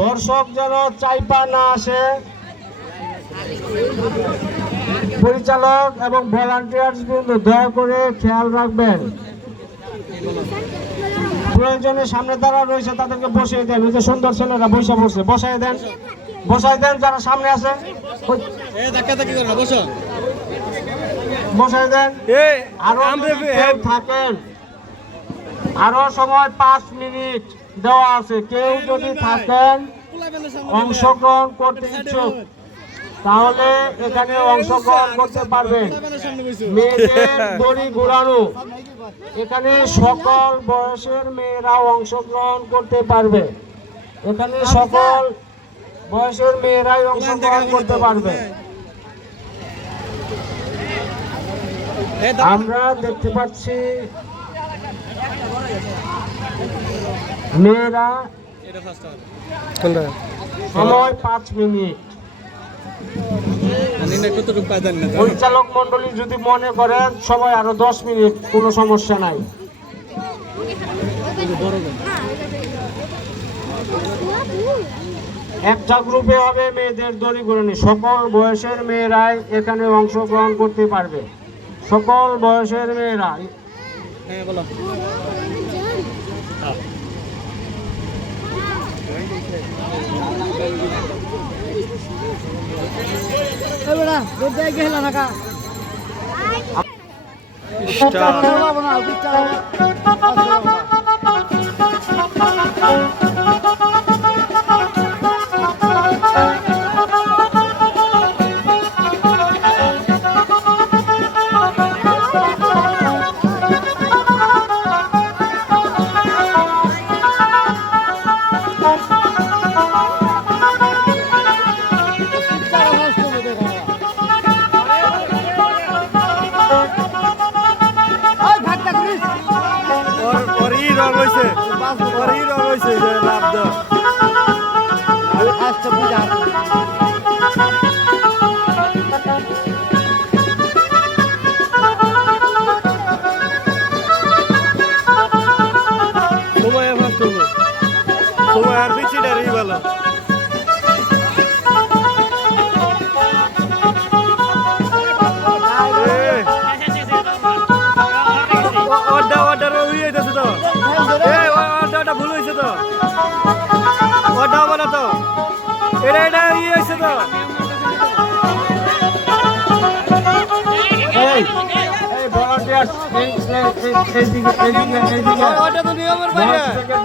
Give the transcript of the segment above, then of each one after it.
দর্শক যেন চাইপা না আসে, পরিচালক এবং ভলান্টিয়ার্স কিন্তু দয়া করে খেয়াল রাখবেন। প্রয়োজনে সামনে যারা রয়েছে তাদেরকে বসিয়ে দেন। ওই যে সুন্দর ছেলেরা বসে পড়ছে, বসাই দেন, বসাই দেন। যারা সামনে আছে বসাই দেন। আরো থাকেন, আরো সময় 5 মিনিট দেওয়া আছে। কেউ যদি থাকেন অংশগ্রহণ করতে ইচ্ছুক তাহলে এখানে অংশগ্রহণ করতে পারবেন। মেয়েদের দড়ি ঘোরানো, এখানে সকল বয়সের মেয়েরাও অংশগ্রহণ করতে পারবে। এখানে সকল বয়সের মেয়েরাই অংশগ্রহণ করতে পারবে। আমরা দেখতে পাচ্ছি মেয়েরা, সময় 5 মিনিট। পরিচালক মন্ডলী যদি মনে করেন সময় আরো 10 মিনিট, কোনো সমস্যা নাই। একটা গ্রুপে হবে মেয়েদের দড়ি ঘোরানো। সকল বয়সের মেয়েরাই এখানে অংশগ্রহণ করতে পারবে। সকল বয়সের মেয়েরা।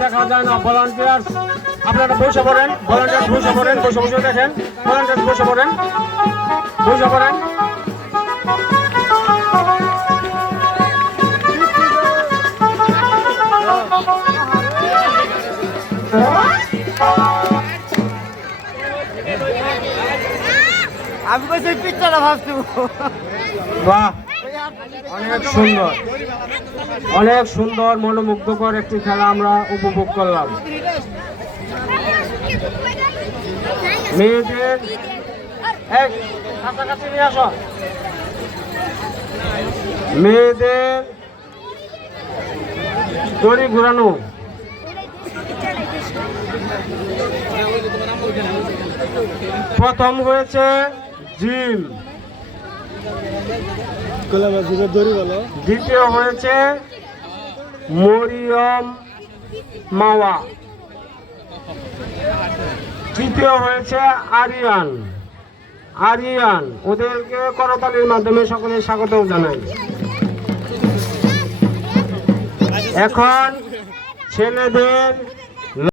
দেখা যায় না ভলান্টিয়ার্স, আপনারা বসে পড়েন। ভলান্টিয়ার্স বসে পড়েন, বসে বসে দেখেন। ভলান্টিয়ার্স বসে পড়েন, বসে পড়েন। আমি কইছি পিকচারটা ভাবছি। বাহ, অনেক সুন্দর, অনেক সুন্দর মনোমুগ্ধকর একটি খেলা আমরা উপভোগ করলাম। মেয়েদের কাছাকাছি নিয়ে আসো। মেয়েদের দড়ি ঘোরানো। প্রথম হয়েছে জিম, দ্বিতীয় হয়েছে মরিয়ম মাওয়া, তৃতীয় হয়েছে আরিয়ান। ওদেরকে করতালির মাধ্যমে সকলে স্বাগত জানাই। এখন ছেলেদের